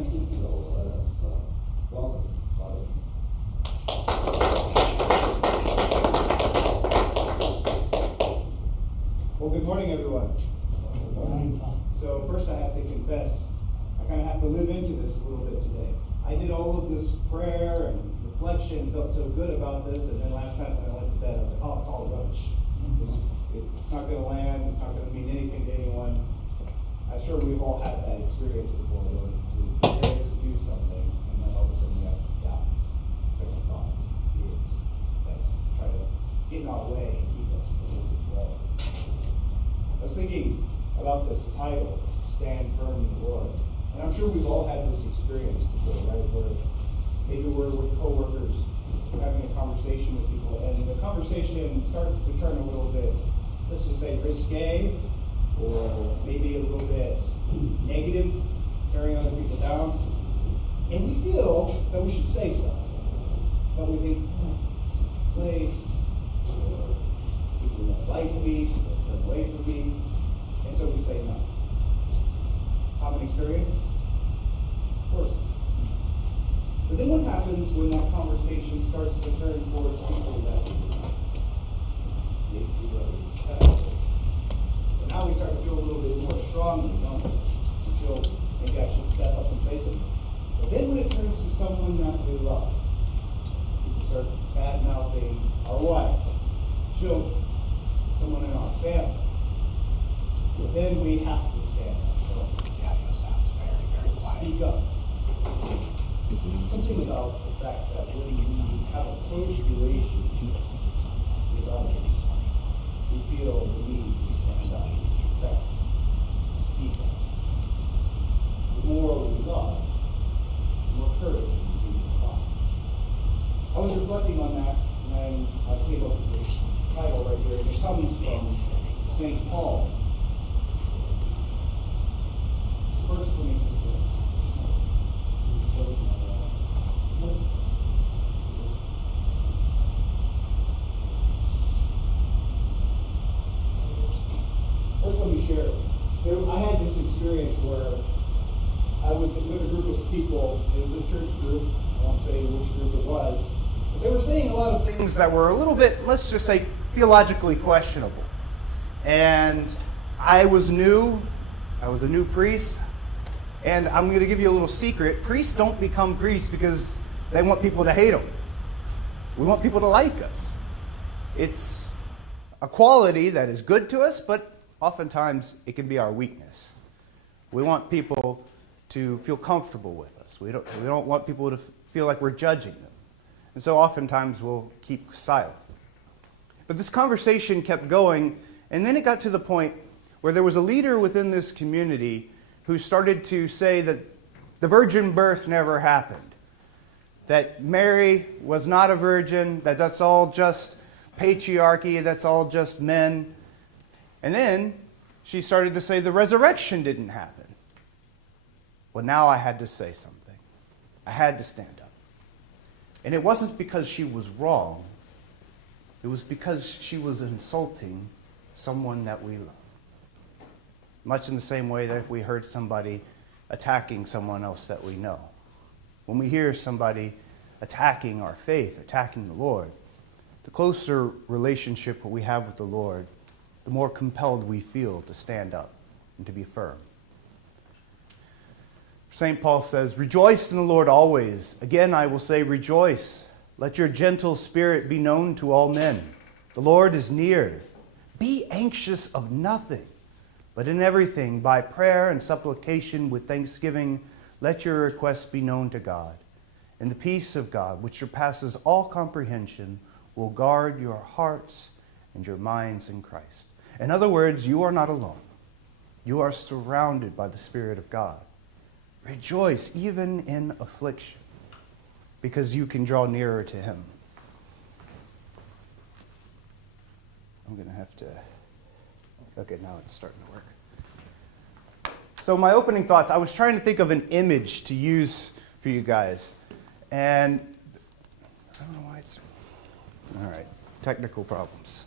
So let's welcome Father. Well, good morning, everyone. Good morning. So first I have to confess, I kind of have to live into this a little bit today. I did all of this prayer and reflection, felt so good about this, and then last night when I went to bed, I was like, oh, it's all rubbish. It's not going to land, it's not going to mean anything to anyone. I'm sure we've all had that experience before when we prepare to do something, and then all of a sudden we have doubts, second thoughts, fears that try to get in our way and keep us from moving forward. I was thinking about this title, Stand Firm in the Lord. And I'm sure we've all had this experience before, right? Where maybe we're with coworkers, we're having a conversation with people, and the conversation starts to turn a little bit, let's just say, risque, or maybe a little bit negative, tearing other people down. And we feel that we should say something. But we think, place, or people won't like me, they'll turn away from me. And so we say no. Common experience? Of course. But then what happens when that conversation starts to turn towards people that we love? Maybe people that we respect. But now we start to feel a little bit more strongly, don't we? We feel maybe I should step up and say something. But then when it turns to someone that we love, people start bad-mouthing our wife, children, someone in our family. But then we have to stand up. Sounds very, very quiet. Speak up. Something about the fact that when we have a close relationship with others, we feel the need to stand up, protect, speak up. The more we love, the more courage we see in God. I was reflecting on that, and then I came up with this title right here, and it comes from St. Paul. First, let me just First, let me share. I had this experience where I was with a group of people. It was a church group. I won't say which group it was. But they were saying a lot of things that were a little bit, let's just say, theologically questionable. And I was new. I was a new priest. And I'm going to give you a little secret. Priests don't become priests because they want people to hate them. We want people to like us. It's a quality that is good to us, but oftentimes it can be our weakness. We want people to feel comfortable with us. We don't want people to feel like we're judging them. And so oftentimes we'll keep silent. But this conversation kept going, and then it got to the point where there was a leader within this community who started to say that the virgin birth never happened, that Mary was not a virgin, that that's all just patriarchy, that's all just men. And then she started to say the resurrection didn't happen. Well, now I had to say something. I had to stand up. And it wasn't because she was wrong. It was because she was insulting someone that we love. Much in the same way that if we heard somebody attacking someone else that we know. When we hear somebody attacking our faith, attacking the Lord, the closer relationship we have with the Lord, the more compelled we feel to stand up and to be firm. St. Paul says, "Rejoice in the Lord always. Again, I will say rejoice. Let your gentle spirit be known to all men. The Lord is near. Be anxious of nothing, but in everything, by prayer and supplication with thanksgiving, let your requests be known to God. And the peace of God, which surpasses all comprehension, will guard your hearts and your minds in Christ." In other words, you are not alone. You are surrounded by the Spirit of God. Rejoice even in affliction, because you can draw nearer to Him. I'm going to have to... Okay, now it's starting to work. So my opening thoughts, I was trying to think of an image to use for you guys. And I don't know why it's... All right, technical problems.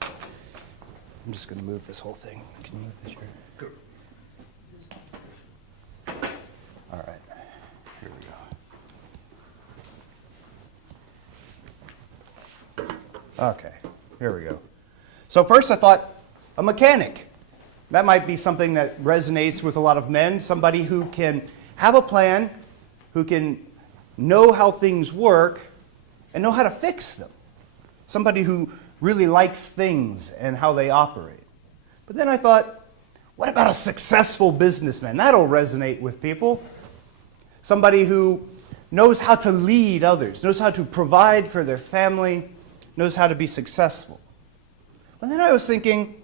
I'm just going to move this whole thing. Can you move this here? All right, here Okay, here we go. So first I thought, a mechanic. That might be something that resonates with a lot of men. Somebody who can have a plan, who can know how things work, and know how to fix them. Somebody who really likes things and how they operate. But then I thought, what about a successful businessman? That'll resonate with people. Somebody who knows how to lead others, knows how to provide for their family, knows how to be successful. But then I was thinking,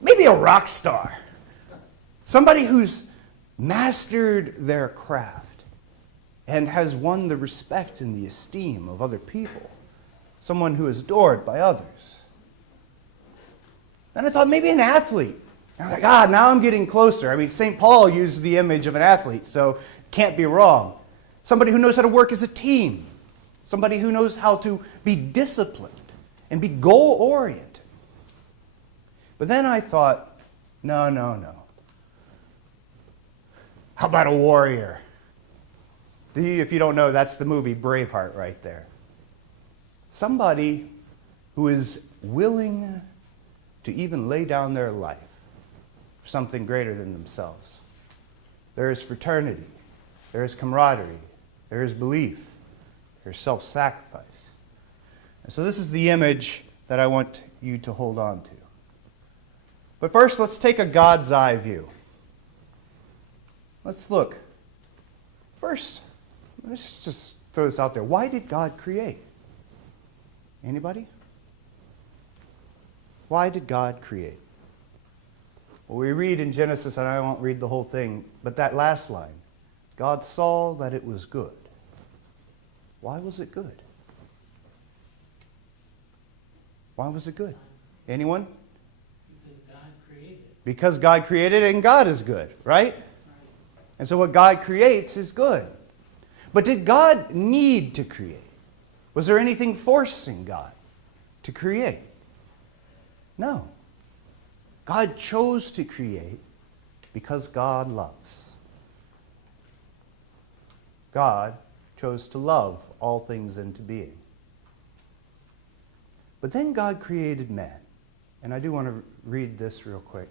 maybe a rock star. Somebody who's mastered their craft and has won the respect and the esteem of other people. Someone who is adored by others. Then I thought maybe an athlete. I was like, now I'm getting closer. I mean, St. Paul used the image of an athlete, so can't be wrong. Somebody who knows how to work as a team. Somebody who knows how to be disciplined and be goal-oriented. But then I thought, no. How about a warrior? If you don't know, that's the movie Braveheart right there. Somebody who is willing to even lay down their life for something greater than themselves. There is fraternity. There is camaraderie. There is belief. There is self-sacrifice. And so this is the image that I want you to hold on to. But first, let's take a God's eye view. Let's look. First, let's just throw this out there. Why did God create? Anybody? Why did God create? Well, we read in Genesis, and I won't read the whole thing, but that last line, God saw that it was good. Why was it good? Why was it good? Anyone? Because God created. Because God created it, and God is good, right? And so what God creates is good. But did God need to create? Was there anything forcing God to create? No. God chose to create because God loves. God chose to love all things into being. But then God created man. And I do want to read this real quick.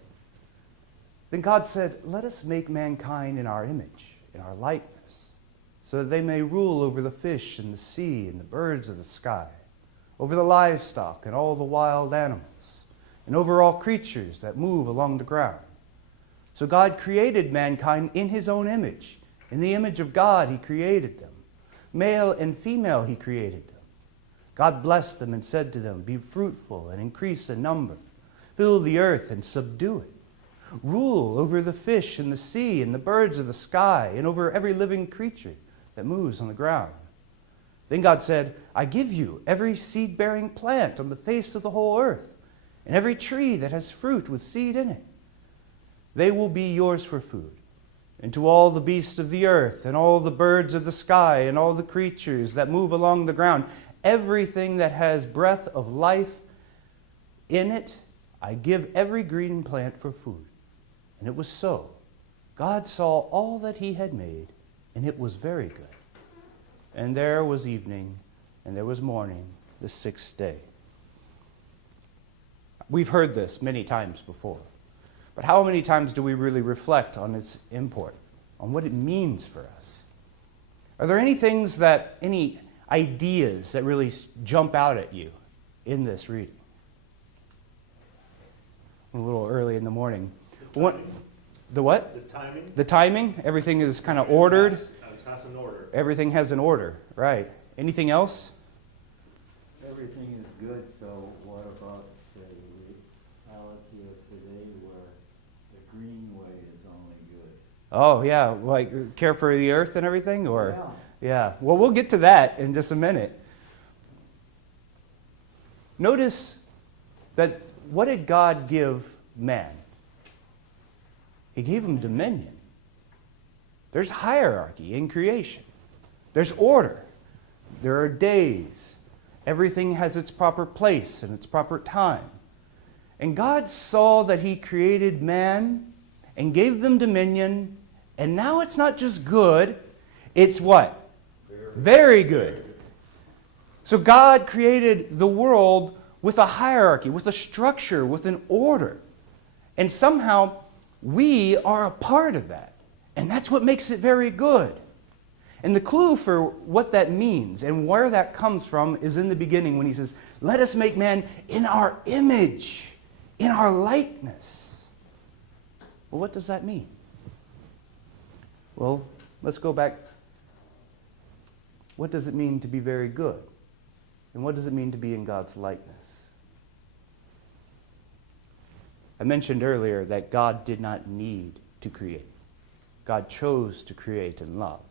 Then God said, let us make mankind in our image, in our likeness, so that they may rule over the fish in the sea and the birds of the sky, over the livestock and all the wild animals, and over all creatures that move along the ground. So God created mankind in his own image. In the image of God he created them. Male and female he created them. God blessed them and said to them, be fruitful and increase in number. Fill the earth and subdue it. Rule over the fish in the sea and the birds of the sky and over every living creature that moves on the ground. Then God said, I give you every seed-bearing plant on the face of the whole earth, and every tree that has fruit with seed in it. They will be yours for food. And to all the beasts of the earth, and all the birds of the sky, and all the creatures that move along the ground, everything that has breath of life in it, I give every green plant for food. And it was so. God saw all that he had made, and it was very good. And there was evening, and there was morning, the sixth day. We've heard this many times before. But how many times do we really reflect on its import, on what it means for us? Are there any ideas that really jump out at you in this reading? A little early in the morning. The what? The timing. The timing? Everything is kind of ordered. Has an order. Everything has an order, right. Anything else? Everything is good, so what about the reality of today where the green way is only good? Oh, yeah, like care for the earth and everything? Or yeah. Well, we'll get to that in just a minute. Notice that what did God give man? He gave him dominion. There's hierarchy in creation. There's order. There are days. Everything has its proper place and its proper time. And God saw that he created man and gave them dominion. And now it's not just good, it's what? Very good. So God created the world with a hierarchy, with a structure, with an order. And somehow we are a part of that. And that's what makes it very good. And the clue for what that means and where that comes from is in the beginning when he says, let us make man in our image, in our likeness. Well, what does that mean? Well, let's go back. What does it mean to be very good? And what does it mean to be in God's likeness? I mentioned earlier that God did not need to create. God chose to create and love.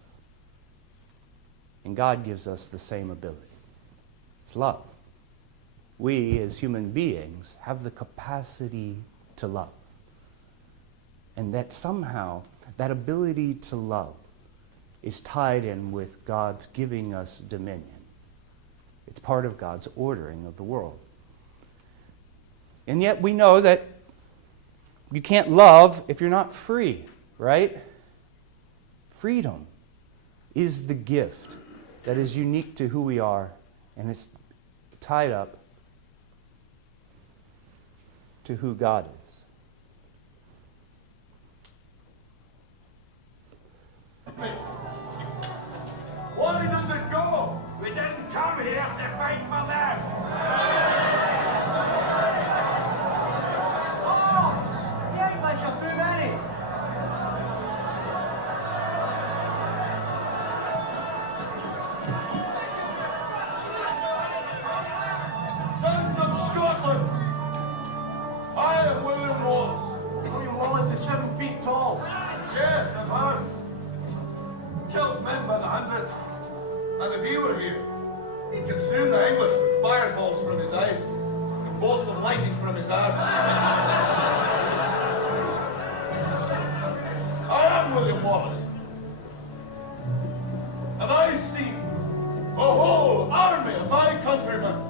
And God gives us the same ability. It's love. We, as human beings, have the capacity to love. And that somehow, that ability to love is tied in with God's giving us dominion. It's part of God's ordering of the world. And yet we know that you can't love if you're not free, right? Freedom is the gift that is unique to who we are, and it's tied up to who God is. Why does it go? We didn't come here to fight for them. Oh, the English are too many. Sons of Scotland, I am William Wallace. William Wallace is 7 feet tall. Yes, I've heard. Kills men by the hundred. And if he were here, he'd consume the English with fireballs from his eyes and bolts of lightning from his arse. I am William Wallace. And I see a whole army of my countrymen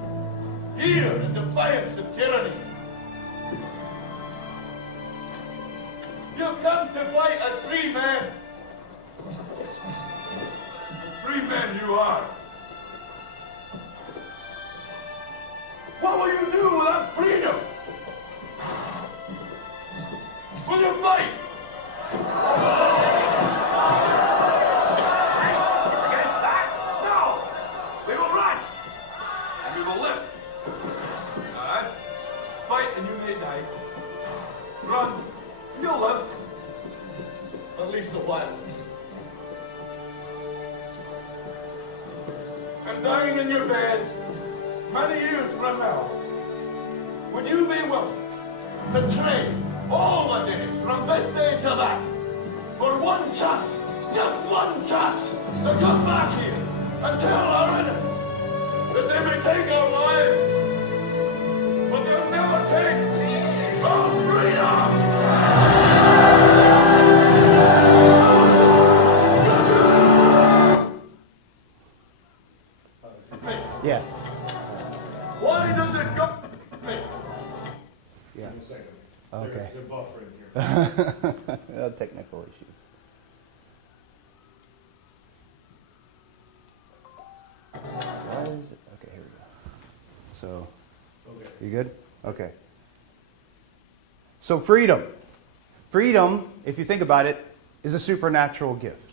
here in defiance of tyranny. You've come to fight as free men. Free men you are. What will you do without freedom? Will you fight? Against that? No! We will run! And we will live. Alright? Fight and you may die. Run and you'll live. At least a while. And dying in your beds many years from now, would you be willing to trade all the days from this day to that for one chance, just one chance, to come back here and tell our enemies that they may take our lives, but they'll never take our freedom? Yeah. Why does it go? Yeah. In a second. Okay. They're buffering here. Technical issues. Why is it? Okay, here we go. So, Okay. you good? Okay. So freedom. Freedom, if you think about it, is a supernatural gift.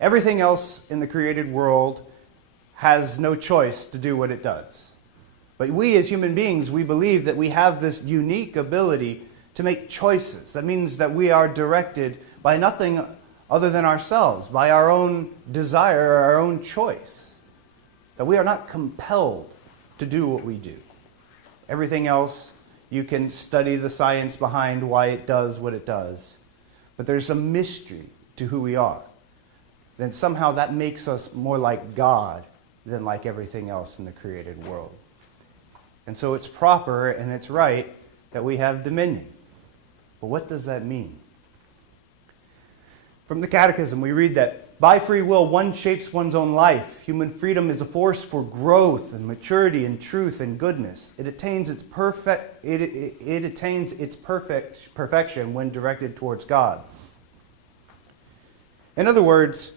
Everything else in the created world has no choice to do what it does. But we as human beings, we believe that we have this unique ability to make choices. That means that we are directed by nothing other than ourselves, by our own desire or our own choice. That we are not compelled to do what we do. Everything else, you can study the science behind why it does what it does. But there's a mystery to who we are. Then somehow that makes us more like God than like everything else in the created world. And so it's proper and it's right that we have dominion. But what does that mean? From the Catechism, we read that by free will, one shapes one's own life. Human freedom is a force for growth and maturity and truth and goodness. It attains its perfection when directed towards God. In other words,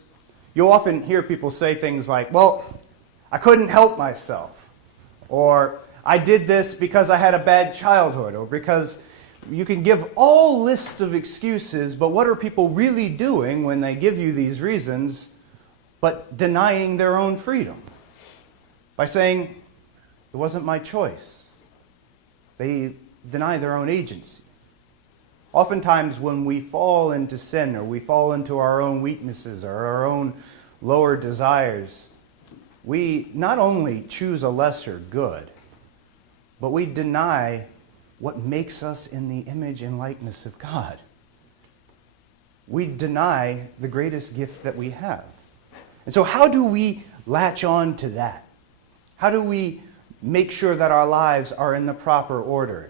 you'll often hear people say things like, well, I couldn't help myself. Or I did this because I had a bad childhood. Or because you can give all lists of excuses, but what are people really doing when they give you these reasons but denying their own freedom? By saying, it wasn't my choice. They deny their own agency. Oftentimes when we fall into sin or we fall into our own weaknesses or our own lower desires, we not only choose a lesser good, but we deny what makes us in the image and likeness of God. We deny the greatest gift that we have. And so how do we latch on to that? How do we make sure that our lives are in the proper order?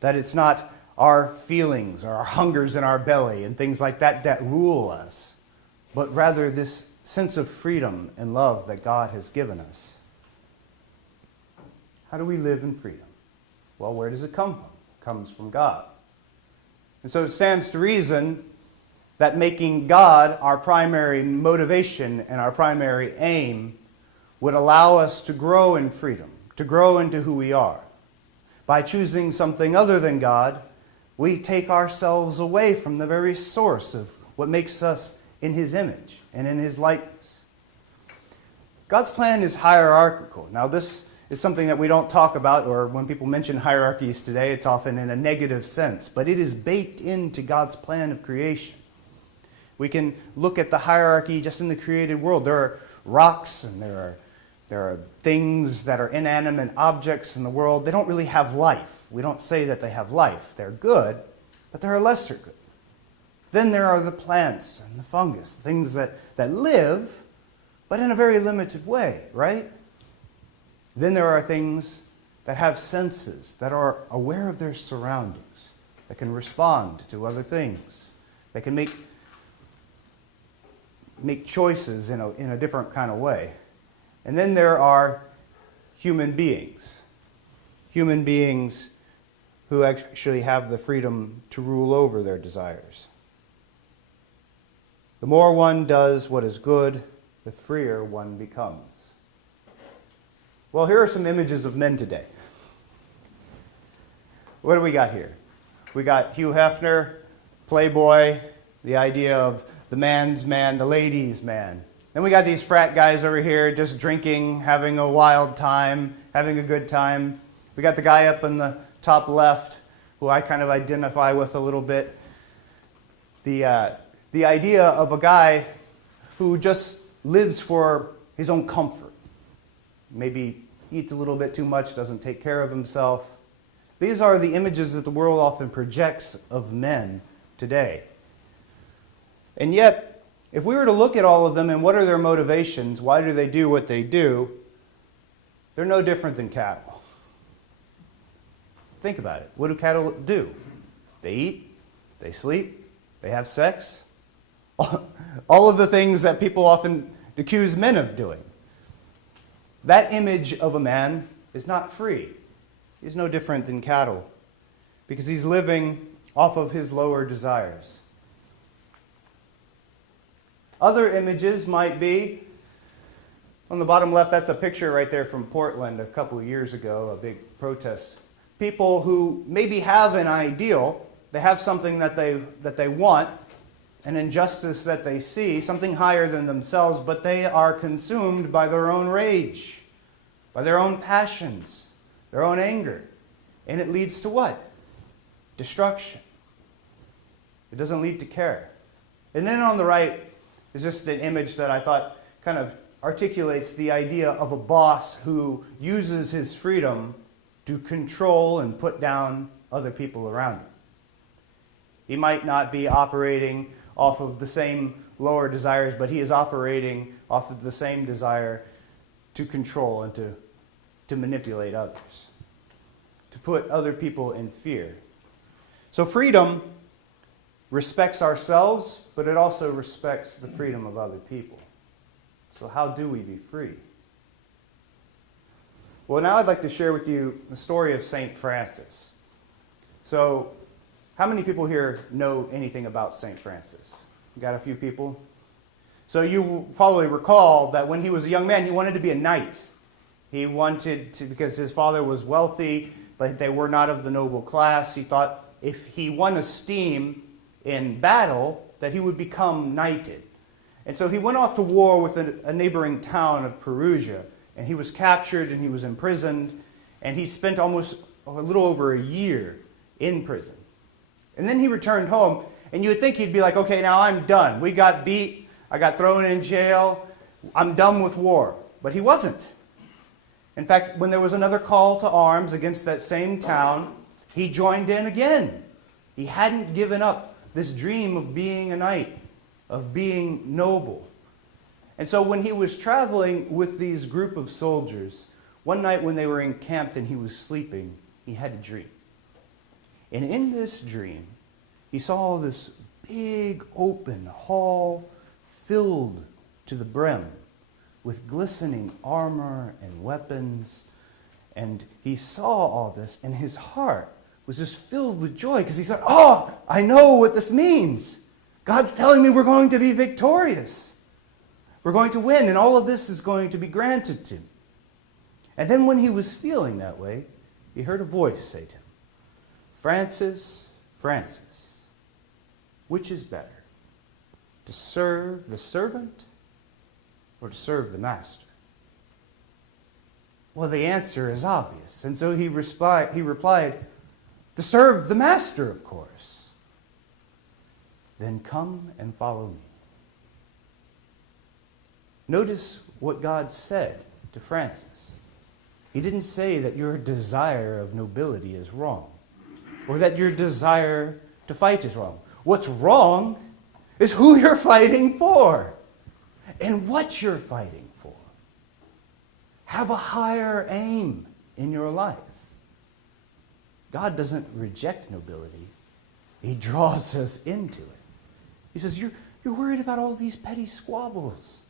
That it's not our feelings or our hungers in our belly and things like that that rule us, but rather this sense of freedom and love that God has given us. How do we live in freedom? Well, where does it come from? It comes from God. And so it stands to reason that making God our primary motivation and our primary aim would allow us to grow in freedom, to grow into who we are. By choosing something other than God, we take ourselves away from the very source of what makes us in His image and in His likeness. God's plan is hierarchical. Now, this is something that we don't talk about, or when people mention hierarchies today, it's often in a negative sense, but it is baked into God's plan of creation. We can look at the hierarchy just in the created world. There are rocks and there are things that are inanimate objects in the world. They don't really have life. We don't say that they have life. They're good, but they're a lesser good. Then there are the plants and the fungus, things that live, but in a very limited way, right? Then there are things that have senses, that are aware of their surroundings, that can respond to other things, that can make choices in a different kind of way. And then there are human beings who actually have the freedom to rule over their desires. The more one does what is good, the freer one becomes. Well, here are some images of men today. What do we got here? We got Hugh Hefner, Playboy, the idea of the man's man, the ladies' man. Then we got these frat guys over here just drinking, having a wild time, having a good time. We got the guy up in the top left, who I kind of identify with a little bit. The idea of a guy who just lives for his own comfort. Maybe eats a little bit too much, doesn't take care of himself. These are the images that the world often projects of men today. And yet, if we were to look at all of them and what are their motivations, why do they do what they do, they're no different than cattle. Think about it. What do cattle do? They eat, they sleep, they have sex. All of the things that people often accuse men of doing. That image of a man is not free. He's no different than cattle because he's living off of his lower desires. Other images might be, on the bottom left, that's a picture right there from Portland a couple of years ago, a big protest. People who maybe have an ideal, they have something that they want, an injustice that they see, something higher than themselves, but they are consumed by their own rage, by their own passions, their own anger. And it leads to what? Destruction. It doesn't lead to care. And then on the right is just an image that I thought kind of articulates the idea of a boss who uses his freedom to control and put down other people around him. He might not be operating off of the same lower desires, but he is operating off of the same desire to control and to manipulate others, to put other people in fear. So freedom respects ourselves, but it also respects the freedom of other people. So how do we be free? Well, now I'd like to share with you the story of St. Francis. So, how many people here know anything about St. Francis? Got a few people? So you probably recall that when he was a young man, he wanted to be a knight. He wanted to, because his father was wealthy, but they were not of the noble class. He thought if he won esteem in battle, that he would become knighted. And so he went off to war with a neighboring town of Perugia, and he was captured and he was imprisoned, and he spent almost a little over a year in prison. And then he returned home, and you would think he'd be like, okay, now I'm done. We got beat, I got thrown in jail, I'm done with war. But he wasn't. In fact, when there was another call to arms against that same town, he joined in again. He hadn't given up this dream of being a knight, of being noble. And so when he was traveling with these group of soldiers, one night when they were encamped and he was sleeping, he had a dream. And in this dream, he saw this big open hall filled to the brim with glistening armor and weapons. And he saw all this, and his heart was just filled with joy because he said, oh, I know what this means. God's telling me we're going to be victorious. We're going to win, and all of this is going to be granted to me. And then when he was feeling that way, he heard a voice say to him, Francis, Francis, which is better, to serve the servant or to serve the master? Well, the answer is obvious. And so he replied, to serve the master, of course. Then come and follow me. Notice what God said to Francis. He didn't say that your desire of nobility is wrong, or that your desire to fight is wrong. What's wrong is who you're fighting for and what you're fighting for. Have a higher aim in your life. God doesn't reject nobility. He draws us into it. He says, you're worried about all these petty squabbles,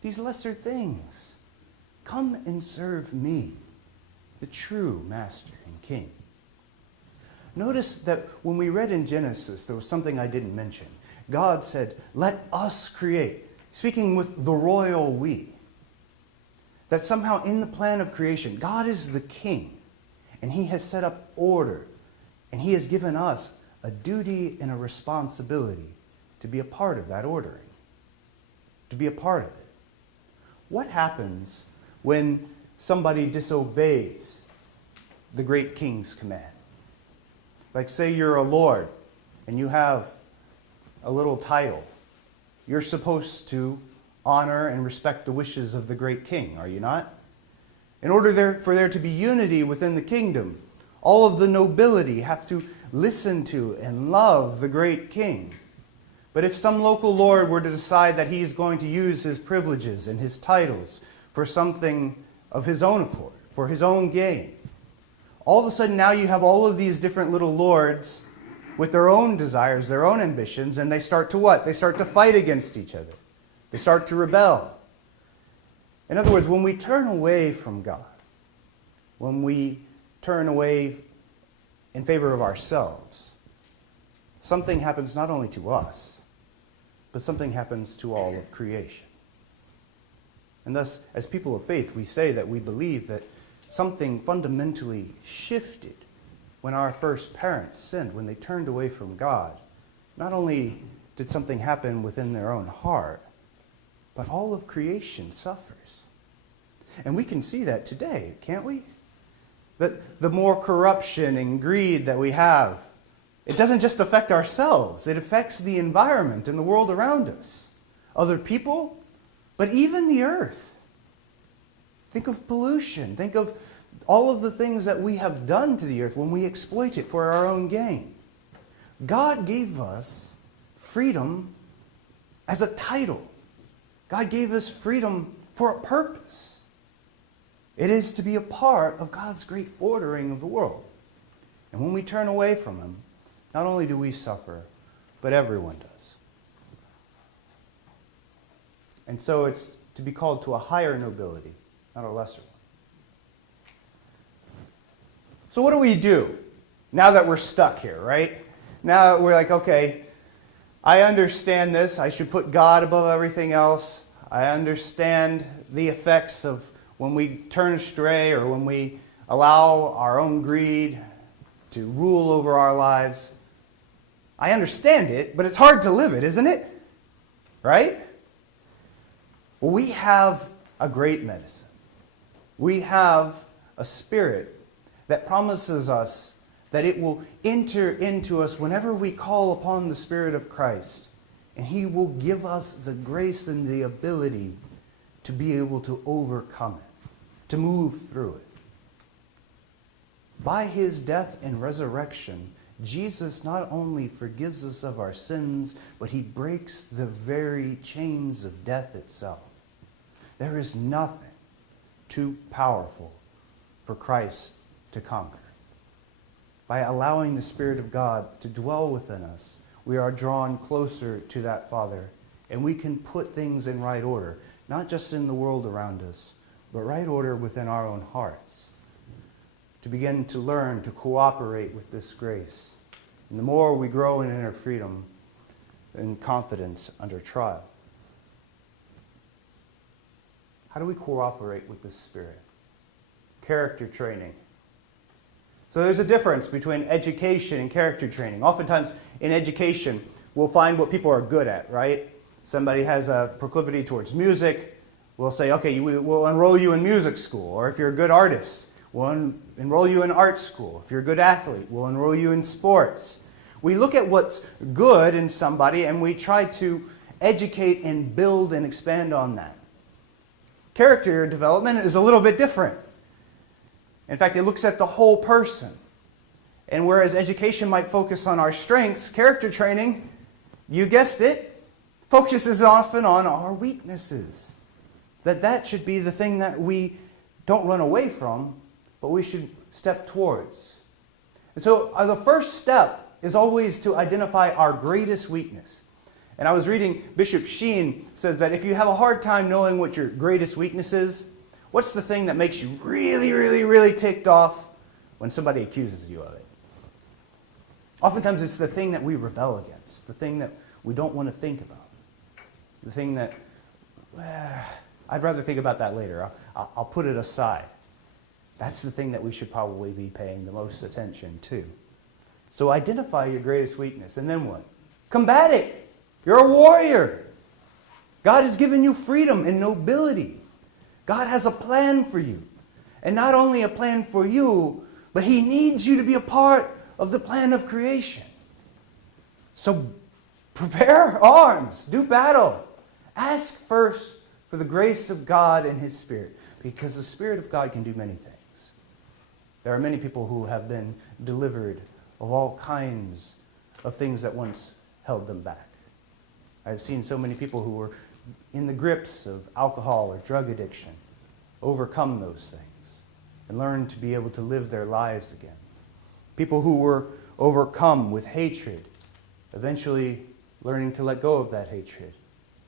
these lesser things. Come and serve me, the true master and king. Notice that when we read in Genesis, there was something I didn't mention. God said, let us create, speaking with the royal we. That somehow in the plan of creation, God is the king, and he has set up order, and he has given us a duty and a responsibility to be a part of that ordering, to be a part of it. What happens when somebody disobeys the great king's command? Like, say you're a lord and you have a little title. You're supposed to honor and respect the wishes of the great king, are you not? In order for there to be unity within the kingdom, all of the nobility have to listen to and love the great king. But if some local lord were to decide that he's going to use his privileges and his titles for something of his own accord, for his own gain, all of a sudden now you have all of these different little lords with their own desires, their own ambitions, and they start to what? They start to fight against each other. They start to rebel. In other words, when we turn away from God, when we turn away in favor of ourselves, something happens not only to us, but something happens to all of creation. And thus, as people of faith, we say that we believe that something fundamentally shifted when our first parents sinned, when they turned away from God. Not only did something happen within their own heart, but all of creation suffers. And we can see that today, can't we? That the more corruption and greed that we have, it doesn't just affect ourselves, it affects the environment and the world around us. Other people, but even the earth. Think of pollution. Think of all of the things that we have done to the earth when we exploit it for our own gain. God gave us freedom as a title. God gave us freedom for a purpose. It is to be a part of God's great ordering of the world. And when we turn away from him, not only do we suffer, but everyone does. And so it's to be called to a higher nobility, not a lesser one. So what do we do now that we're stuck here, right? Now we're like, okay, I understand this. I should put God above everything else. I understand the effects of when we turn astray or when we allow our own greed to rule over our lives. I understand it, but it's hard to live it, isn't it? Right? Well, we have a great medicine. We have a Spirit that promises us that it will enter into us whenever we call upon the Spirit of Christ. And He will give us the grace and the ability to be able to overcome it, to move through it. By His death and resurrection, Jesus not only forgives us of our sins, but He breaks the very chains of death itself. There is nothing too powerful for Christ to conquer. By allowing the Spirit of God to dwell within us, we are drawn closer to that Father, and we can put things in right order, not just in the world around us, but right order within our own hearts, to begin to learn to cooperate with this grace. And the more we grow in inner freedom and confidence under trial. How do we cooperate with the Spirit? Character training. So there's a difference between education and character training. Oftentimes in education, we'll find what people are good at, right? Somebody has a proclivity towards music. We'll say, okay, we'll enroll you in music school. Or if you're a good artist, we'll enroll you in art school. If you're a good athlete, we'll enroll you in sports. We look at what's good in somebody and we try to educate and build and expand on that. Character development is a little bit different. In fact, it looks at the whole person. And whereas education might focus on our strengths, character training, you guessed it, focuses often on our weaknesses. That should be the thing that we don't run away from, but we should step towards. And so the first step is always to identify our greatest weakness. And I was reading, Bishop Sheen says that if you have a hard time knowing what your greatest weakness is, what's the thing that makes you really, really, really ticked off when somebody accuses you of it? Oftentimes it's the thing that we rebel against, the thing that we don't want to think about, the thing that, I'd rather think about that later. I'll put it aside. That's the thing that we should probably be paying the most attention to. So identify your greatest weakness, and then what? Combat it. You're a warrior. God has given you freedom and nobility. God has a plan for you. And not only a plan for you, but He needs you to be a part of the plan of creation. So prepare arms. Do battle. Ask first for the grace of God and His Spirit, because the Spirit of God can do many things. There are many people who have been delivered of all kinds of things that once held them back. I've seen so many people who were in the grips of alcohol or drug addiction overcome those things and learn to be able to live their lives again. People who were overcome with hatred, eventually learning to let go of that hatred,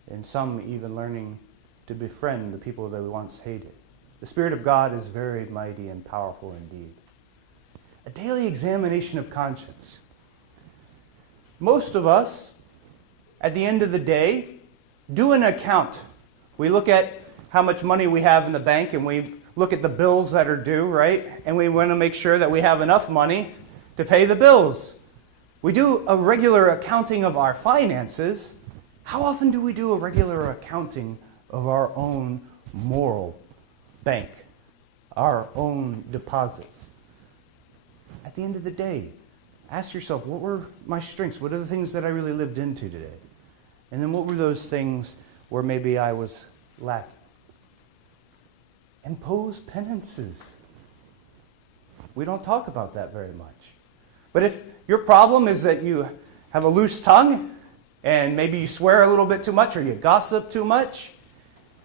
and some even learning to befriend the people that we once hated. The Spirit of God is very mighty and powerful indeed. A daily examination of conscience. Most of us, at the end of the day, do an account. We look at how much money we have in the bank and we look at the bills that are due, right? And we want to make sure that we have enough money to pay the bills. We do a regular accounting of our finances. How often do we do a regular accounting of our own moral bank, our own deposits? At the end of the day, ask yourself, what were my strengths? What are the things that I really lived into today? And then what were those things where maybe I was lacking? Impose penances. We don't talk about that very much. But if your problem is that you have a loose tongue, and maybe you swear a little bit too much, or you gossip too much,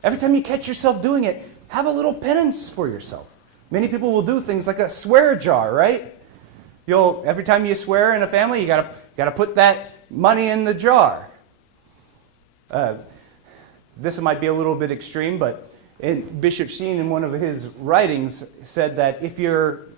every time you catch yourself doing it, have a little penance for yourself. Many people will do things like a swear jar, right? Every time you swear in a family, you gotta put that money in the jar. This might be a little bit extreme, but Bishop Sheen, in one of his writings, said that if you're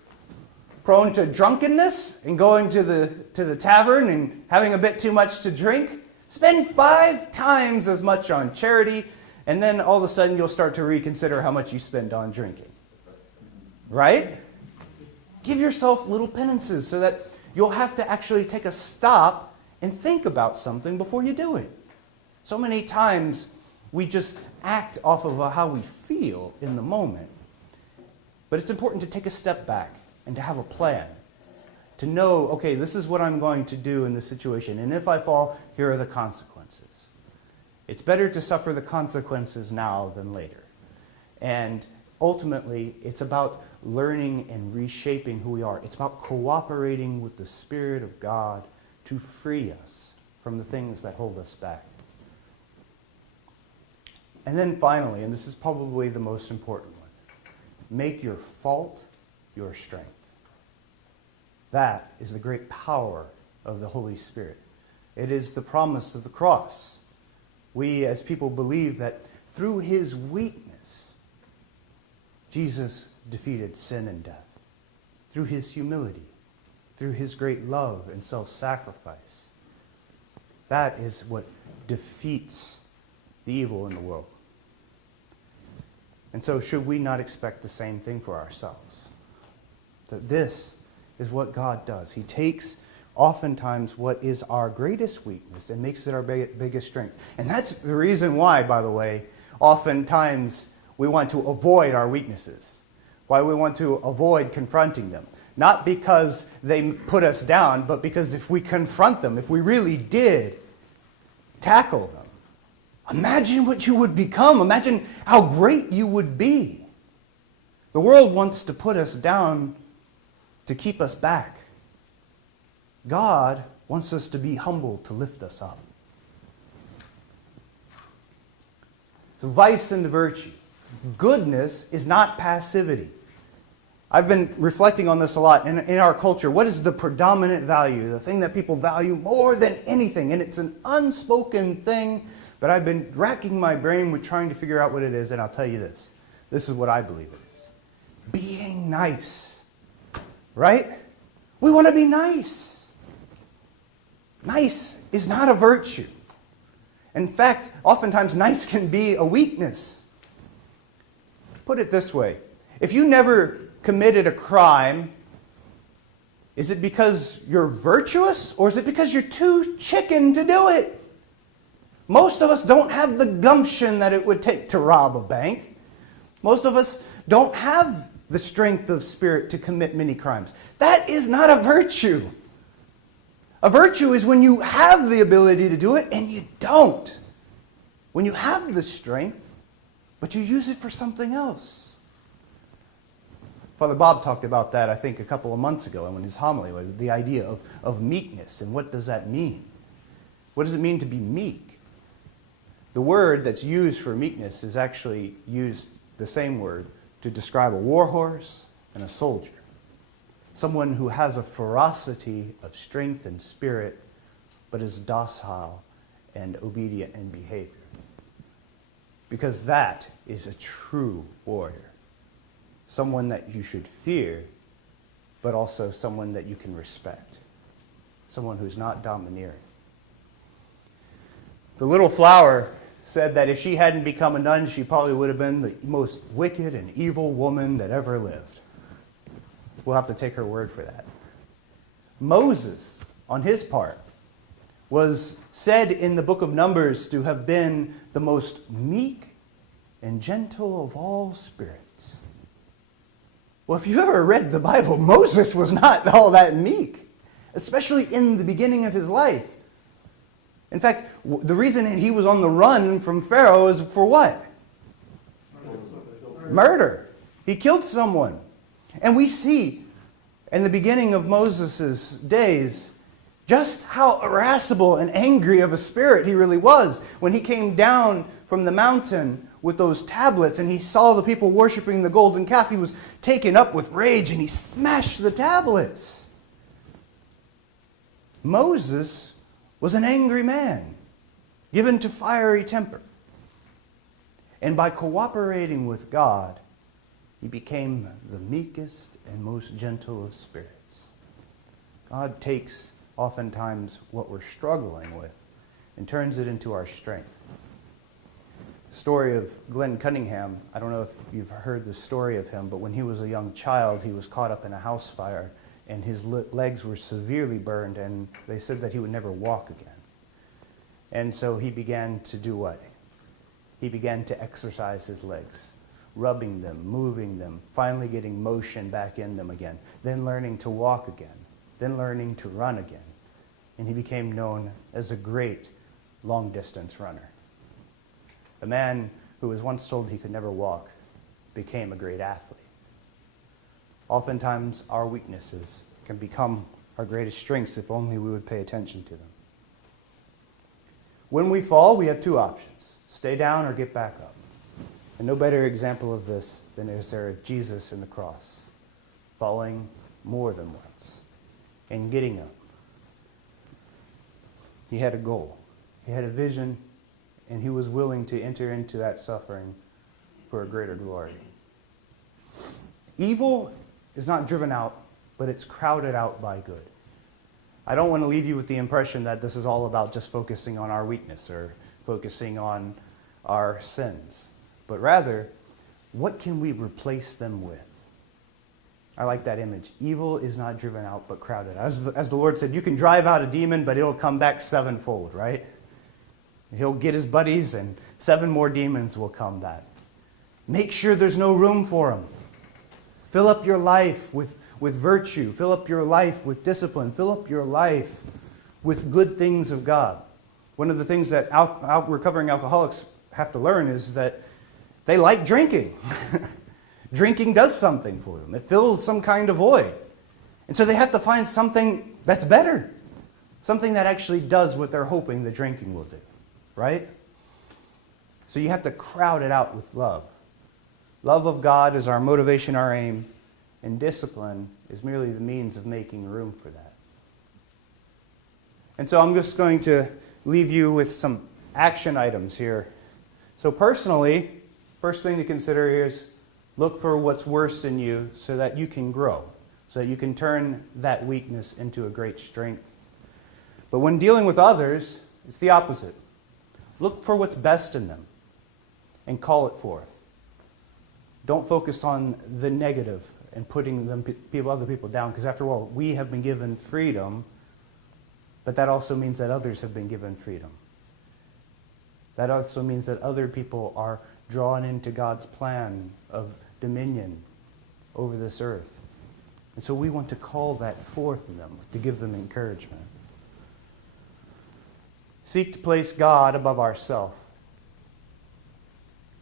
prone to drunkenness and going to the tavern and having a bit too much to drink, Spend 5 times as much on charity, and then all of a sudden you'll start to reconsider how much you spend on drinking. Right? Give yourself little penances so that you'll have to actually take a stop and think about something before you do it. So many times we just act off of how we feel in the moment. But it's important to take a step back and to have a plan. To know, okay, this is what I'm going to do in this situation. And if I fall, here are the consequences. It's better to suffer the consequences now than later. And ultimately, it's about learning and reshaping who we are. It's about cooperating with the Spirit of God to free us from the things that hold us back. And then finally, and this is probably the most important one, make your fault your strength. That is the great power of the Holy Spirit. It is the promise of the cross. We as people believe that through his weakness, Jesus defeated sin and death. Through his humility, through his great love and self-sacrifice. That is what defeats the evil in the world. And so should we not expect the same thing for ourselves? That this is what God does. He takes oftentimes what is our greatest weakness and makes it our biggest strength. And that's the reason why, by the way, oftentimes we want to avoid our weaknesses. Why we want to avoid confronting them. Not because they put us down, but because if we confront them, if we really did tackle them, imagine what you would become. Imagine how great you would be. The world wants to put us down to keep us back. God wants us to be humble, to lift us up. So vice and virtue. Goodness is not passivity. I've been reflecting on this a lot. In our culture, what is the predominant value? The thing that people value more than anything. And it's an unspoken thing, but I've been racking my brain with trying to figure out what it is, and I'll tell you this. This is what I believe it is. Being nice. Right? We want to be nice. Nice is not a virtue. In fact, oftentimes nice can be a weakness. Put it this way. If you never committed a crime, is it because you're virtuous or is it because you're too chicken to do it? Most of us don't have the gumption that it would take to rob a bank. Most of us don't have the strength of spirit to commit many crimes. That is not a virtue. A virtue is when you have the ability to do it and you don't. When you have the strength, but you use it for something else. Father Bob talked about that, I think, a couple of months ago in his homily, with the idea of meekness and what does that mean? What does it mean to be meek? The word that's used for meekness is actually used, the same word, to describe a war horse and a soldier. Someone who has a ferocity of strength and spirit, but is docile and obedient in behavior. Because that is a true warrior. Someone that you should fear, but also someone that you can respect. Someone who's not domineering. The little flower said that if she hadn't become a nun, she probably would have been the most wicked and evil woman that ever lived. We'll have to take her word for that. Moses, on his part, was said in the book of Numbers to have been the most meek and gentle of all spirits. Well, if you ever read the Bible, Moses was not all that meek, especially in the beginning of his life. In fact, the reason he was on the run from Pharaoh is for what? Murder. He killed someone. And we see in the beginning of Moses' days just how irascible and angry of a spirit he really was. When he came down from the mountain with those tablets and he saw the people worshiping the golden calf, he was taken up with rage and he smashed the tablets. Moses was an angry man, given to fiery temper. And by cooperating with God, he became the meekest and most gentle of spirits. God takes oftentimes what we're struggling with and turns it into our strength. Story of Glenn Cunningham. I don't know if you've heard the story of him, but when he was a young child, he was caught up in a house fire, and his legs were severely burned, and they said that he would never walk again. And so he began to do what? He began to exercise his legs, rubbing them, moving them, finally getting motion back in them again, then learning to walk again, then learning to run again. And he became known as a great long-distance runner. A man who was once told he could never walk became a great athlete. Oftentimes, our weaknesses can become our greatest strengths if only we would pay attention to them. When we fall, we have two options: stay down or get back up. And no better example of this than is there of Jesus in the cross, falling more than once and getting up. He had a goal. He had a vision, and he was willing to enter into that suffering for a greater glory. Evil is not driven out, but it's crowded out by good. I don't want to leave you with the impression that this is all about just focusing on our weakness or focusing on our sins, but rather, what can we replace them with? I like that image. Evil is not driven out, but crowded. As the Lord said, you can drive out a demon, but it'll come back sevenfold, right? He'll get his buddies, and 7 more demons will come back. Make sure there's no room for them. Fill up your life with virtue. Fill up your life with discipline. Fill up your life with good things of God. One of the things that recovering alcoholics have to learn is that they like drinking. Drinking does something for them. It fills some kind of void. And so they have to find something that's better. Something that actually does what they're hoping the drinking will do. Right? So you have to crowd it out with love. Love of God is our motivation, our aim, and discipline is merely the means of making room for that. And so I'm just going to leave you with some action items here. So personally, first thing to consider here is look for what's worst in you so that you can grow, so that you can turn that weakness into a great strength. But when dealing with others, it's the opposite. Look for what's best in them and call it forth. Don't focus on the negative and putting other people down, because after all, we have been given freedom, but that also means that others have been given freedom. That also means that other people are drawn into God's plan of dominion over this earth. And so we want to call that forth in them, to give them encouragement. Seek to place God above ourselves.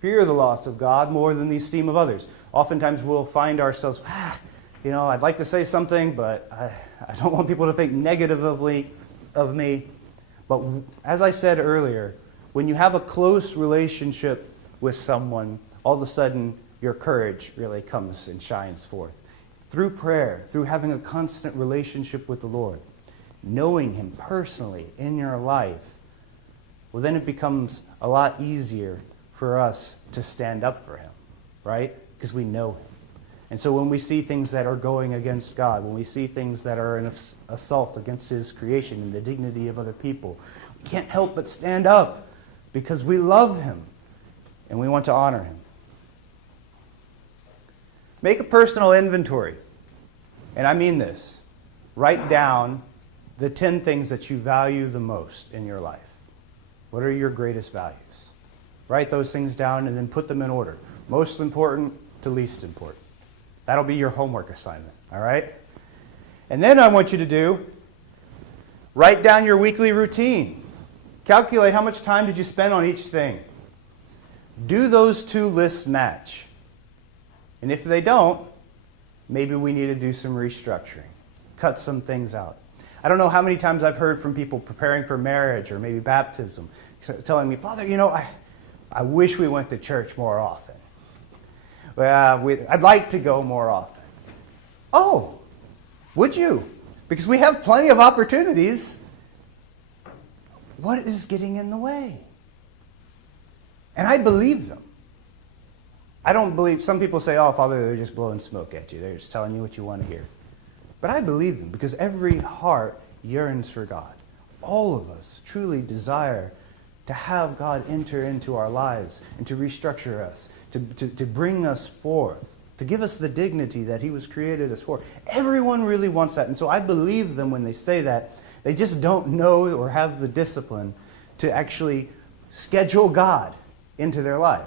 Fear the loss of God more than the esteem of others. Oftentimes we'll find ourselves, I'd like to say something, but I don't want people to think negatively of me. But as I said earlier, when you have a close relationship with someone, all of a sudden your courage really comes and shines forth. Through prayer, through having a constant relationship with the Lord, knowing Him personally in your life, well, then it becomes a lot easier for us to stand up for Him, right? Because we know Him. And so when we see things that are going against God, when we see things that are an assault against His creation and the dignity of other people, we can't help but stand up because we love Him and we want to honor Him. Make a personal inventory. And I mean this. Write down the 10 things that you value the most in your life. What are your greatest values? Write those things down and then put them in order. Most important to least important. That'll be your homework assignment, all right? And then I want you to write down your weekly routine. Calculate how much time did you spend on each thing. Do those 2 lists match? And if they don't, maybe we need to do some restructuring. Cut some things out. I don't know how many times I've heard from people preparing for marriage or maybe baptism, telling me, Father, I wish we went to church more often. I'd like to go more often. Oh, would you? Because we have plenty of opportunities. What is getting in the way? And I believe them. I don't believe, some people say, oh, Father, they're just blowing smoke at you. They're just telling you what you want to hear. But I believe them because every heart yearns for God. all of us truly desire to have God enter into our lives and to restructure us, to bring us forth, to give us the dignity that he was created us for. Everyone really wants that. And so I believe them when they say that. They just don't know or have the discipline to actually schedule God into their life.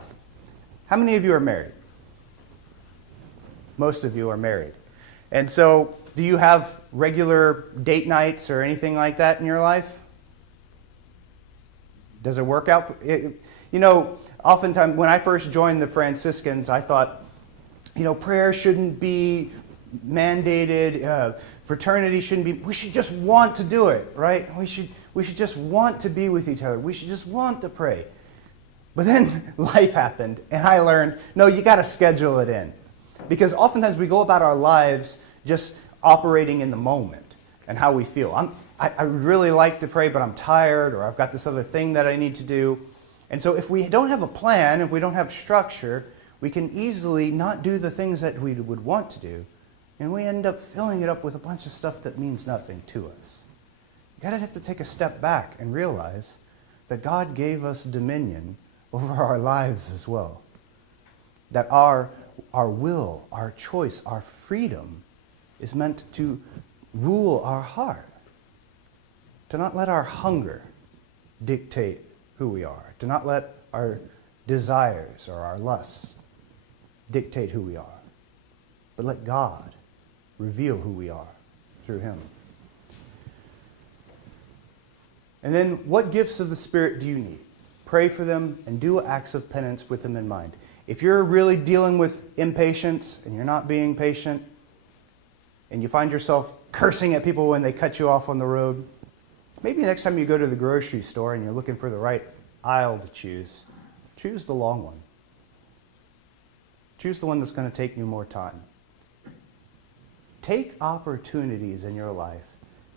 How many of you are married? Most of you are married. And so do you have regular date nights or anything like that in your life? Does it work out? Oftentimes when I first joined the Franciscans, I thought, prayer shouldn't be mandated. Fraternity shouldn't be. We should just want to do it, right? We should just want to be with each other. We should just want to pray. But then life happened, and I learned, no, you got to schedule it in. Because oftentimes we go about our lives just operating in the moment and how we feel. I really like to pray, but I'm tired, or I've got this other thing that I need to do. And so if we don't have a plan, if we don't have structure, we can easily not do the things that we would want to do. And we end up filling it up with a bunch of stuff that means nothing to us. You gotta have to take a step back and realize that God gave us dominion over our lives as well. That our will, our choice, our freedom is meant to rule our heart. To not let our hunger dictate who we are. To not let our desires or our lusts dictate who we are. But let God reveal who we are through him. And then what gifts of the Spirit do you need? Pray for them and do acts of penance with them in mind. If you're really dealing with impatience and you're not being patient, and you find yourself cursing at people when they cut you off on the road, maybe next time you go to the grocery store and you're looking for the right aisle to choose the long one. Choose the one that's going to take you more time. Take opportunities in your life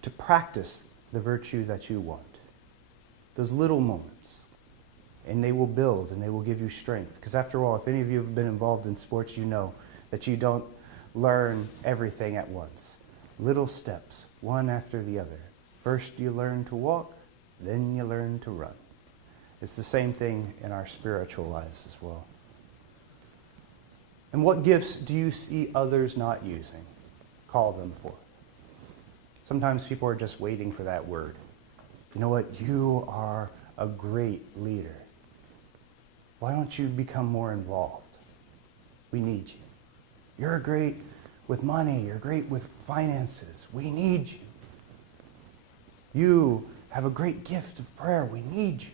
to practice the virtue that you want. Those little moments. And they will build and they will give you strength. Because after all, if any of you have been involved in sports, you know that you don't learn everything at once. Little steps, one after the other. First you learn to walk, then you learn to run. It's the same thing in our spiritual lives as well. And what gifts do you see others not using? Call them forth. Sometimes people are just waiting for that word. You know what? You are a great leader. Why don't you become more involved? We need you. You're great with money. You're great with finances. We need you. You have a great gift of prayer. We need you.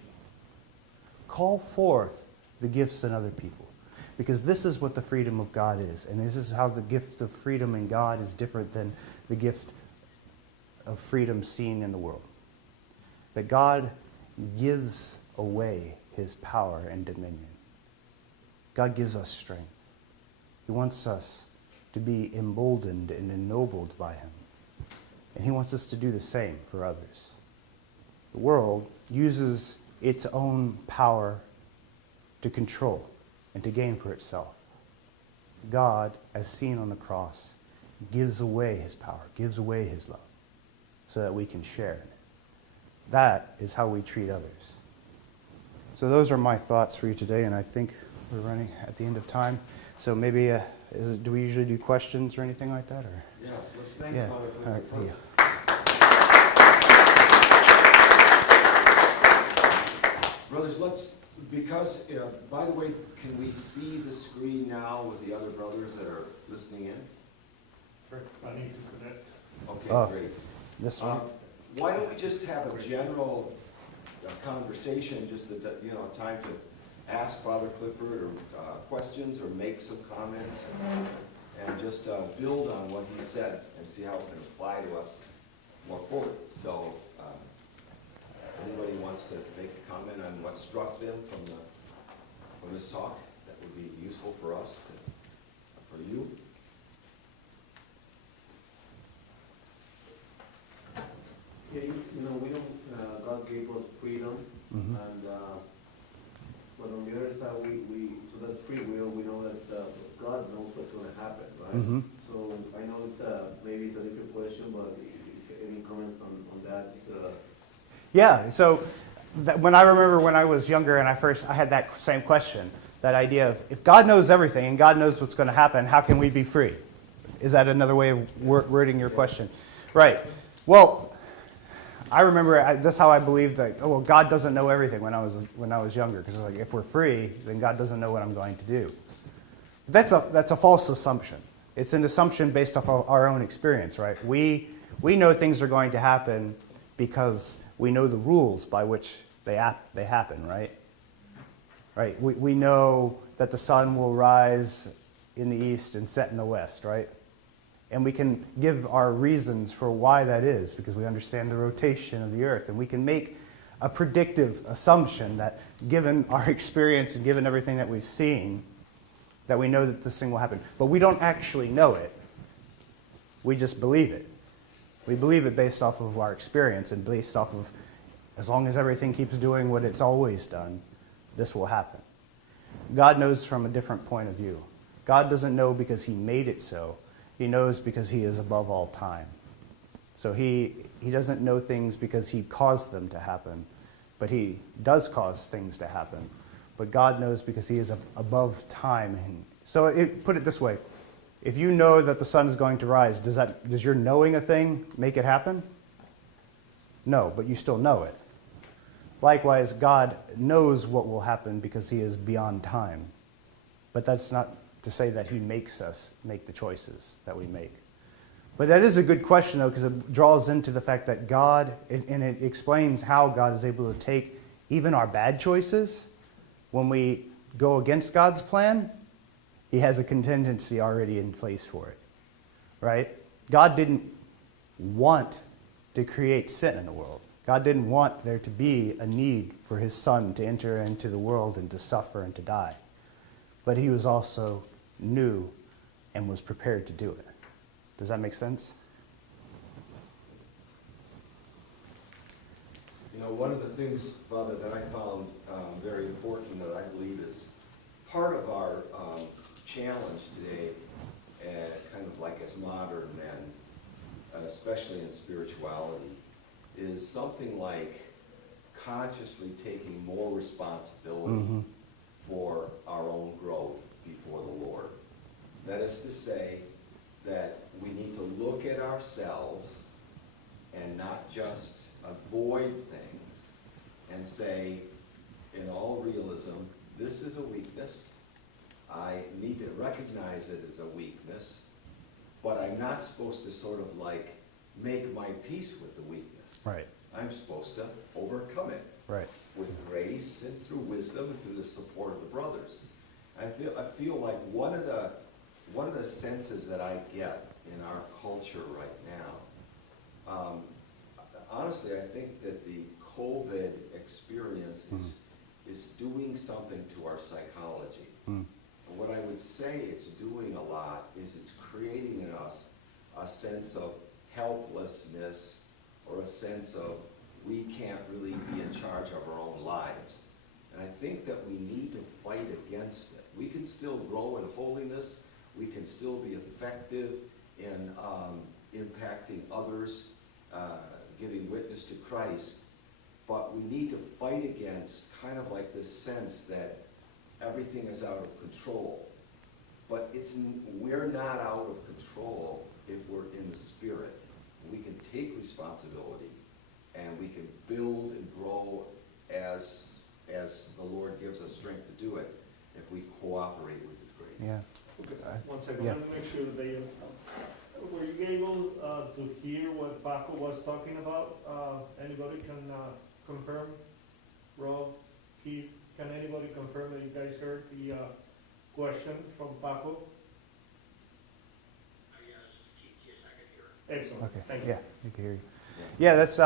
Call forth the gifts in other people. Because this is what the freedom of God is. And this is how the gift of freedom in God is different than the gift of freedom seen in the world. That God gives away his power and dominion. God gives us strength. He wants us to be emboldened and ennobled by him. And he wants us to do the same for others. The world uses its own power to control and to gain for itself. God, as seen on the cross, gives away his power, gives away his love, so that we can share in it. That is how we treat others. So those are my thoughts for you today, and I think we're running at the end of time. So maybe, do we usually do questions or anything like that? Or? Yes, let's thank Yeah. Father All right, Clifford yeah. first. Brothers, by the way, can we see the screen now with the other brothers that are listening in? I need to connect. Okay, Oh. great. This one? Why don't we just have a general conversation, just time to ask Father Clifford or questions or make some comments, and just build on what he said and see how it can apply to us more fully. So, anybody wants to make a comment on what struck them from this talk that would be useful for us, for you? Yeah, we don't, God gave us freedom, Mhm. and, but on the other side, so that's free will, we know that, God knows what's gonna happen, right? Mhm. So I know maybe it's a different question, but if any comments on that, Yeah, so when I remember when I was younger and I had that same question, that idea of if God knows everything and God knows what's going to happen, how can we be free? Is that another way of wording your question? Right. Well, I remember that's how I believed that. Oh, well, God doesn't know everything when I was younger, because like if we're free, then God doesn't know what I'm going to do. That's a false assumption. It's an assumption based off of our own experience, right? We know things are going to happen because we know the rules by which they happen, right? Right. We know that the sun will rise in the east and set in the west, right? And we can give our reasons for why that is because we understand the rotation of the earth. And we can make a predictive assumption that given our experience and given everything that we've seen, that we know that this thing will happen. But we don't actually know it. We just believe it. We believe it based off of our experience and based off of as long as everything keeps doing what it's always done, this will happen. God knows from a different point of view. God doesn't know because he made it so. He knows because he is above all time. So he doesn't know things because he caused them to happen, but he does cause things to happen. But God knows because he is above time. And so put it this way. If you know that the sun is going to rise, does your knowing a thing make it happen? No, but you still know it. Likewise, God knows what will happen because he is beyond time. But that's not to say that he makes us make the choices that we make. But that is a good question, though, because it draws into the fact that God, and it explains how God is able to take even our bad choices. When we go against God's plan, he has a contingency already in place for it, right? God didn't want to create sin in the world. God didn't want there to be a need for his son to enter into the world and to suffer and to die. But he was also knew and was prepared to do it. Does that make sense? You know, one of the things, Father, that I found very important that I believe is part of our challenge today, kind of like as modern men, especially in spirituality, is something like consciously taking more responsibility for our own growth before the Lord. That is to say that we need to look at ourselves and not just avoid things and say, in all realism, this is a weakness. I need to recognize it as a weakness, but I'm not supposed to sort of like make my peace with the weakness. Right. I'm supposed to overcome it. Right. With grace and through wisdom and through the support of the brothers. I feel like one of the senses that I get in our culture right now, honestly, I think that the COVID experience is doing something to our psychology. And what I would say it's doing a lot is it's creating in us a sense of helplessness or a sense of we can't really be in charge of our own lives. And I think that we need to fight against it. We can still grow in holiness. We can still be effective in impacting others, giving witness to Christ. But we need to fight against kind of like this sense that everything is out of control. But we're not out of control if we're in the Spirit. We can take responsibility and we can build and grow as the Lord gives us strength to do it if we cooperate with his grace. Yeah. One second, Yeah. let me make sure that they, were you able to hear what Paco was talking about? Anybody can confirm? Rob, Keith, can anybody confirm that you guys heard the question from Paco? Yes, I can hear it. Excellent, Okay. thank you. Yeah, we can hear you. Yeah, that's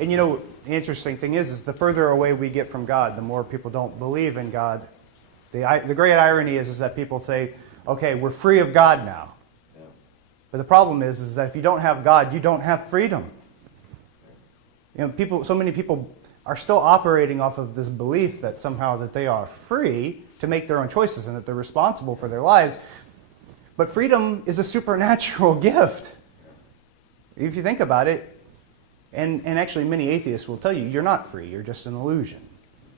and you know, the interesting thing is the further away we get from God, the more people don't believe in God. The great irony is that people say, okay, we're free of God now. Yeah. But the problem is that if you don't have God, you don't have freedom. You know, so many people are still operating off of this belief that somehow that they are free to make their own choices and that they're responsible for their lives. But freedom is a supernatural gift. If you think about it, And actually, many atheists will tell you, you're not free, you're just an illusion,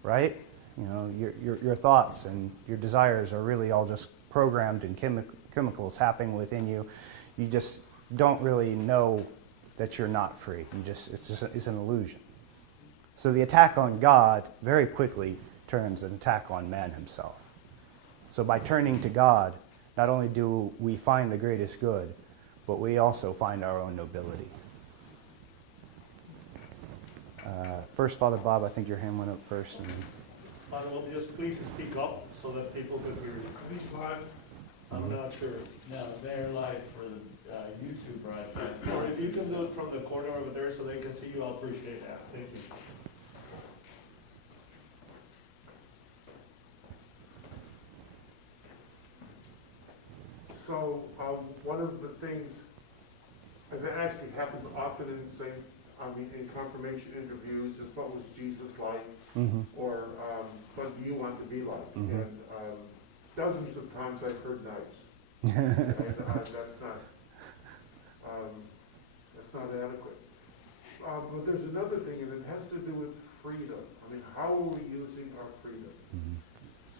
right? You know, your thoughts and your desires are really all just programmed and chemicals happening within you. You just don't really know that you're not free. It's an illusion. So the attack on God very quickly turns an attack on man himself. So by turning to God, not only do we find the greatest good, but we also find our own nobility. First, Father Bob, I think your hand went up first. And Father, will you just please speak up so that people can hear you? Please, I'm not sure. No, they're live for the YouTube broadcast. Or if you can do it from the corner over there so they can see you, I'll appreciate that. Thank you. So, one of the things, and that actually happens often in confirmation interviews, is what was Jesus like? Or what do you want to be like? And dozens of times I've heard nice. And that's not adequate. But there's another thing, and it has to do with freedom. I mean, how are we using our freedom?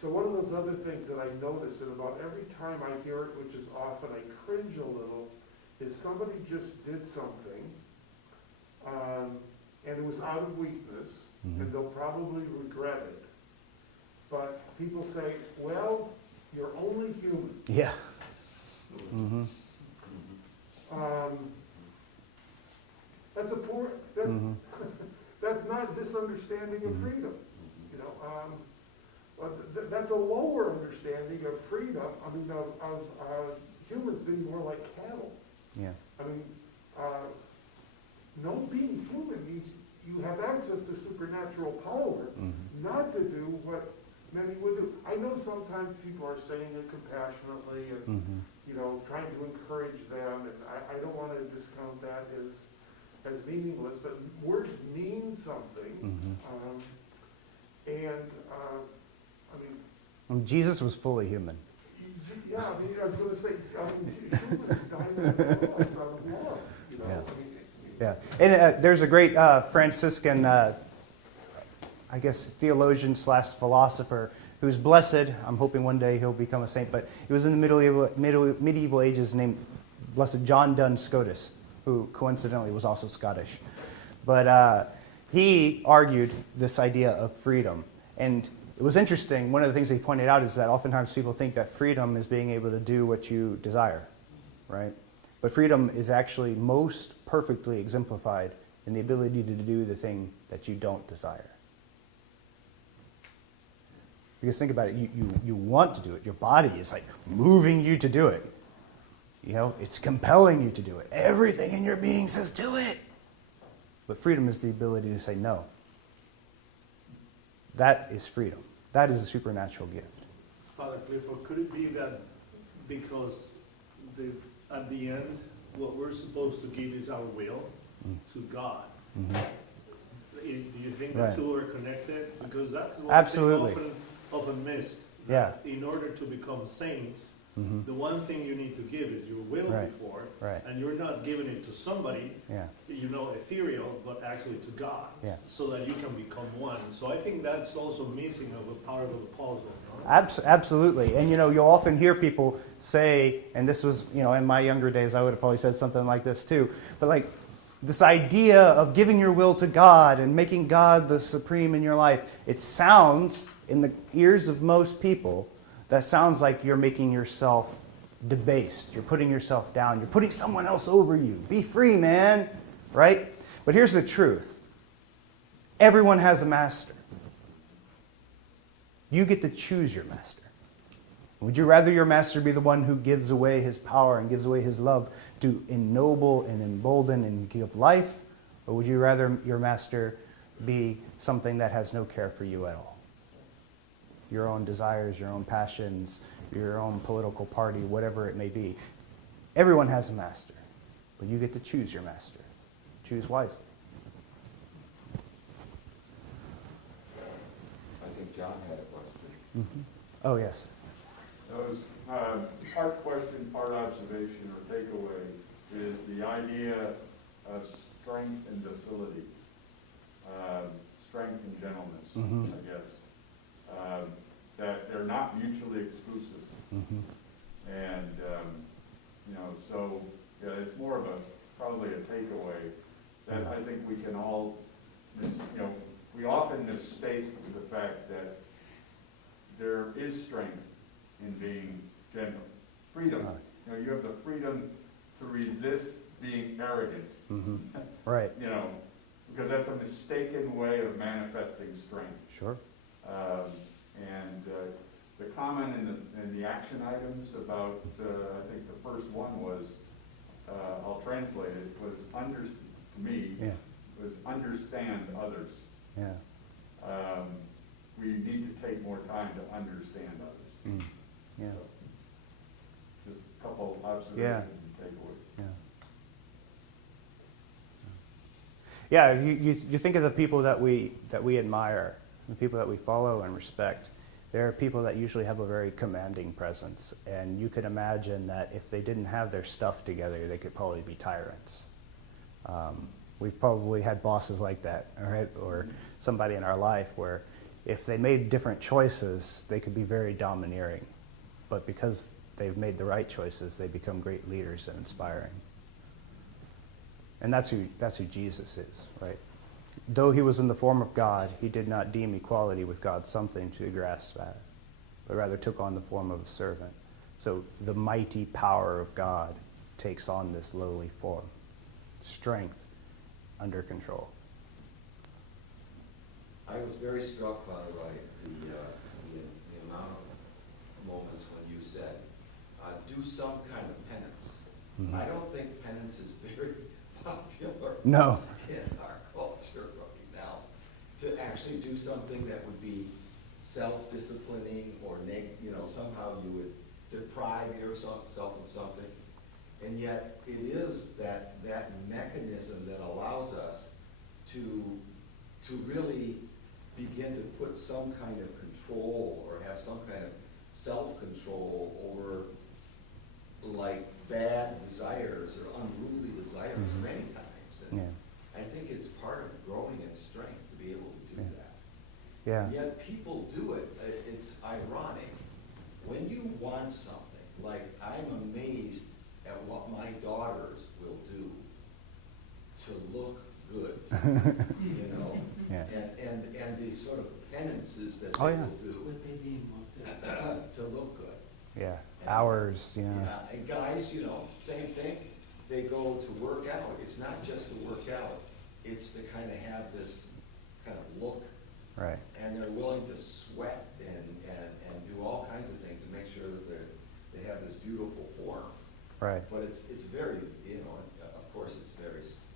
So one of those other things that I notice, and about every time I hear it, which is often I cringe a little, is somebody just did something, and it was out of weakness, and they'll probably regret it. But people say, well, you're only human. yeah. That's a poor, that's not this understanding of freedom, you know. That's a lower understanding of freedom, I mean, of humans being more like cattle. Yeah. I mean, no, being human means you have access to supernatural power, not to do what many would do. I know sometimes people are saying it compassionately and, you know, trying to encourage them, and I don't want to discount that as meaningless, but words mean something. I mean, Jesus was fully human. yeah, I mean, I was going to say, I mean, humans died on the cross out of love, you know. Yeah. I mean, Yeah, and there's a great Franciscan, I guess, theologian / philosopher who's blessed. I'm hoping one day he'll become a saint, but he was in the medieval ages named Blessed John Duns Scotus, who coincidentally was also Scottish. But he argued this idea of freedom. And it was interesting, one of the things he pointed out is that oftentimes people think that freedom is being able to do what you desire, right? But freedom is actually most perfectly exemplified in the ability to do the thing that you don't desire. Because think about it, you want to do it. Your body is like moving you to do it. You know, it's compelling you to do it. Everything in your being says, do it. But freedom is the ability to say no. That is freedom. That is a supernatural gift. Father Clifford, could it be that because at the end, what we're supposed to give is our will to God? Do you think the two are connected? Because that's what Absolutely. Often missed. Yeah. In order to become saints, the one thing you need to give is your will before, and you're not giving it to somebody, you know, ethereal, but actually to God, so that you can become one. So I think that's also missing of a part of the puzzle. No? Absolutely. And, you know, you'll often hear people say, and this was, you know, in my younger days, I would have probably said something like this too, but like this idea of giving your will to God and making God the supreme in your life, it sounds, in the ears of most people, that sounds like you're making yourself debased. You're putting yourself down. You're putting someone else over you. Be free, man. Right? But here's the truth. Everyone has a master. You get to choose your master. Would you rather your master be the one who gives away his power and gives away his love to ennoble and embolden and give life? Or would you rather your master be something that has no care for you at all? Your own desires, your own passions, your own political party, whatever it may be. Everyone has a master, but you get to choose your master. Choose wisely. I think John had a question. Oh, yes. So it's part question, part observation or takeaway is the idea of strength and docility, strength and gentleness, Mhm. I guess. That they're not mutually exclusive. Mhm. And, so, yeah, it's more of probably a takeaway that I think we can all, we often mistake the fact that there is strength in being gentle. Freedom. You have the freedom to resist being arrogant. Mhm. Right. Because that's a mistaken way of manifesting strength. Sure. And the comment in the action items about, I think the first one was, I'll translate it, was to me, Yeah. was understand others. Yeah. We need to take more time to understand others. Mm. Yeah. So, just a couple observations and takeaways. Yeah. Yeah, you think of the people that we admire, the people that we follow and respect. They're people that usually have a very commanding presence, and you can imagine that if they didn't have their stuff together, they could probably be tyrants. We've probably had bosses like that, all right, or somebody in our life where if they made different choices, they could be very domineering. But because they've made the right choices, they become great leaders and inspiring. And that's who Jesus is, right? Though he was in the form of God, he did not deem equality with God something to grasp at, but rather took on the form of a servant. So the mighty power of God takes on this lowly form. Strength under control. I was very struck, Father, by the amount of moments when you said, do some kind of penance. Mm-hmm. I don't think penance is very popular No. in our culture right now. To actually do something that would be self-disciplining or somehow you would deprive yourself of something. And yet it is that mechanism that allows us to really begin to put some kind of control or have some kind of self-control over like bad desires or unruly desires many times. And I think it's part of growing in strength to be able to do that. Yeah. And yet people do it. It's ironic. When you want something, like I'm amazed at what my daughters will do to look good, Yeah. and the sort of penances that Oh, they yeah. will do What they deem look good. to look good. Yeah. Hours, Yeah, and guys, same thing. They go to work out. It's not just to work out. It's to kind of have this kind of look. Right. And they're willing to sweat and do all kinds of things to make sure that they have this beautiful form. Right. But it's very, of course it's very, it's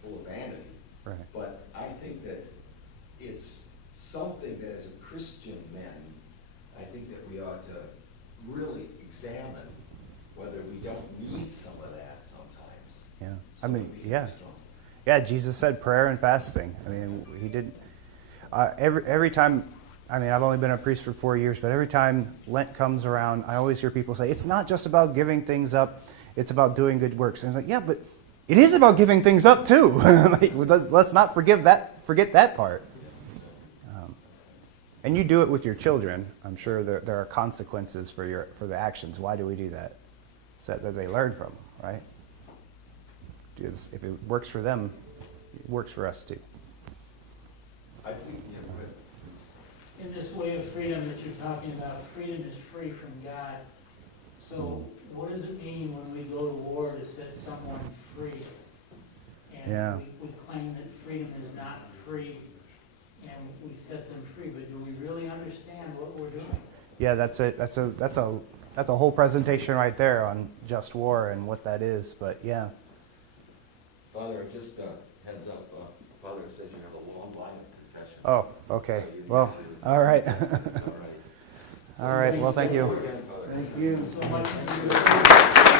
full of vanity. Right. But I think that it's something that as a Christian men, I think that we ought to really examine whether we don't need some of that sometimes. Yeah. So I mean, that we can be yeah. strong. Yeah, Jesus said prayer and fasting. I mean, he did. Every time, I mean, I've only been a priest for 4 years, but every time Lent comes around, I always hear people say, it's not just about giving things up, it's about doing good works. And I was like, yeah, but it is about giving things up too. Like, let's not forget that part. And you do it with your children. I'm sure there are consequences for the actions. Why do we do that? So that they learn from, right? Because if it works for them, it works for us too. I think, In this way of freedom that you're talking about, freedom is free from God. So what does it mean when we go to war to set someone free? And Yeah. we claim that freedom is not free, and we set them free, but do we really understand what we're doing? Yeah, that's a whole presentation right there on just war and what that is. But yeah. Father, just heads up, Father says you have a long line of confessions. Oh, okay. So you need Well, to- all right. All right. All right. Well, thank you. Again, Father. Thank you. So much.